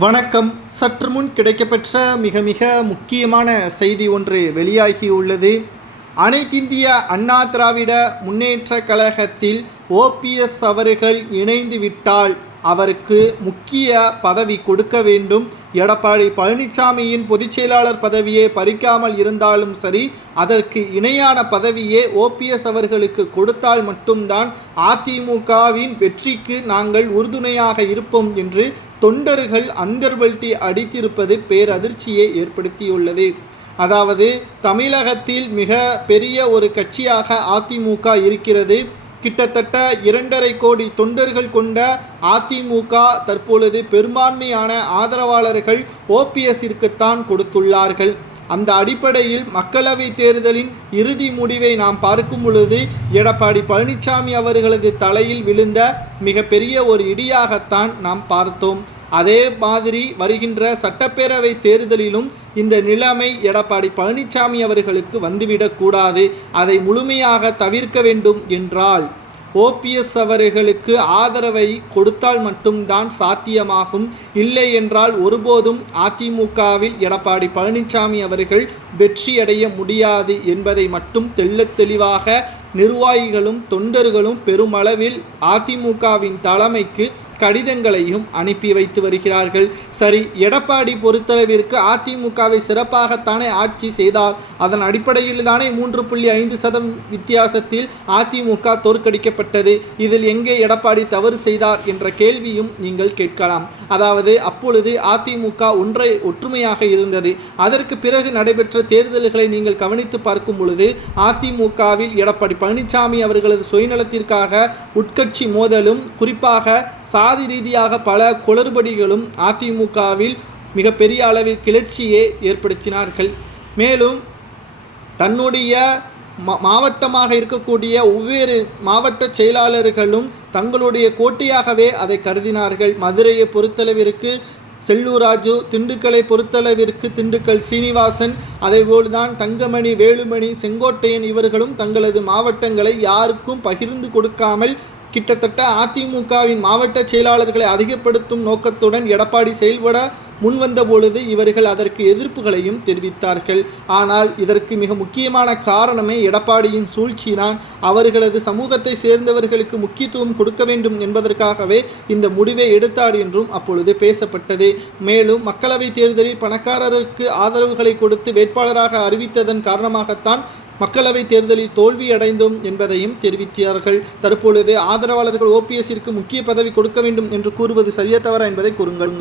வணக்கம். சற்று முன் கிடைக்கப்பெற்ற மிக முக்கியமான செய்தி ஒன்று வெளியாகியுள்ளது. அனைத்திந்திய அண்ணா திராவிட முன்னேற்ற கழகத்தில் OPS அவர்கள் இணைந்து விட்டால் அவருக்கு முக்கிய பதவி கொடுக்க வேண்டும். எடப்பாடி பழனிசாமியின் பொதுச்செயலாளர் பதவியை பறிக்காமல் இருந்தாலும் சரி, அதற்கு இணையான பதவியே OPS அவர்களுக்கு கொடுத்தால் மட்டும்தான் அதிமுகவின் வெற்றிக்கு நாங்கள் உறுதுணையாக இருப்போம் என்று தொண்டர்கள் அந்தர்பல்ட்டி அடித்திருப்பது பேரதிர்ச்சியை ஏற்படுத்தியுள்ளது. அதாவது தமிழகத்தில் மிக பெரிய ஒரு கட்சியாக அதிமுக இருக்கிறது. கிட்டத்தட்ட 2.5 கோடி தொண்டர்கள் கொண்ட அதிமுக தற்பொழுது பெரும்பான்மையான ஆதரவாளர்கள் OPSற்குத்தான் கொடுத்துள்ளார்கள். அந்த அடிப்படையில் மக்களவை தேர்தலின் இறுதி முடிவை நாம் பார்க்கும் பொழுது எடப்பாடி பழனிசாமி அவர்களது தலையில் விழுந்த மிகப்பெரிய ஒரு இடியாகத்தான் நாம் பார்த்தோம். அதே மாதிரி வருகின்ற சட்டப்பேரவை தேர்தலிலும் இந்த நிலைமை எடப்பாடி பழனிசாமி அவர்களுக்கு வந்துவிடக்கூடாது. அதை முழுமையாக தவிர்க்க வேண்டும் என்றால் OPS அவர்களுக்கு ஆதரவை கொடுத்தால் மட்டும்தான் சாத்தியமாகும். இல்லை என்றால் ஒருபோதும் அதிமுகவில் எடப்பாடி பழனிசாமி அவர்கள் வெற்றியடைய முடியாது என்பதை மட்டும் தெள்ளத் தெளிவாக நிர்வாகிகளும் தொண்டர்களும் பெருமளவில் அதிமுகவின் தலைமைக்கு கடிதங்களையும் அனுப்பி வைத்து வருகிறார்கள். சரி, எடப்பாடி பொறுத்தளவிற்கு அதிமுகவை சிறப்பாகத்தானே ஆட்சி செய்தார். அதன் அடிப்படையில் தானே 3.5% வித்தியாசத்தில் அதிமுக தோற்கடிக்கப்பட்டது. இதில் எங்கே எடப்பாடி தவறு செய்தார் என்ற கேள்வியும் நீங்கள் கேட்கலாம். அதாவது அப்பொழுது அதிமுக ஒற்றுமையாக இருந்தது. அதற்கு பிறகு நடைபெற்ற தேர்தல்களை நீங்கள் கவனித்து பார்க்கும் பொழுது அதிமுகவில் எடப்பாடி பழனிசாமி அவர்களது சுயநலத்திற்காக உட்கட்சி மோதலும், குறிப்பாக சாதி ரீதியாக பல குளறுபடிகளும் அதிமுகவில் மிகப்பெரிய அளவில் கிளர்ச்சியை ஏற்படுத்தினார்கள். மேலும் தன்னுடைய மாவட்டமாக இருக்கக்கூடிய ஒவ்வொரு மாவட்ட செயலாளர்களும் தங்களுடைய கோட்டையாகவே அதை கருதினார்கள். மதுரையை பொறுத்தளவிற்கு செல்லூர் ராஜு, திண்டுக்கலை பொறுத்தளவிற்கு திண்டுக்கல் சீனிவாசன், அதேபோல்தான் தங்கமணி, வேலுமணி, செங்கோட்டையன் இவர்களும் தங்களது மாவட்டங்களை யாருக்கும் பகிர்ந்து கொடுக்காமல் கிட்டத்தட்ட அதிமுகவின் மாவட்ட செயலாளர்களை அதிகப்படுத்தும் நோக்கத்துடன் எடப்பாடி செயல்பட முன்வந்த பொழுது இவர்கள் அதற்கு எதிர்ப்புகளையும் தெரிவித்தார்கள். ஆனால் இதற்கு மிக முக்கியமான காரணமே எடப்பாடியின் சூழ்ச்சிதான். அவர்களது சமூகத்தை சேர்ந்தவர்களுக்கு முக்கியத்துவம் கொடுக்க வேண்டும் என்பதற்காகவே இந்த முடிவை எடுத்தார் என்றும் அப்பொழுது பேசப்பட்டது. மேலும் மக்களவை தேர்தலில் பணக்காரருக்கு ஆதரவுகளை கொடுத்து வேட்பாளராக அறிவித்ததன் காரணமாகத்தான் மக்களவை தேர்தலில் தோல்வியடைந்தோம் என்பதையும் தெரிவித்தார்கள். தற்பொழுது ஆதரவாளர்கள் OPSற்கு முக்கிய பதவி கொடுக்க வேண்டும் என்று கூறுவது சரியா தவறா என்பதை கூறுங்கள்.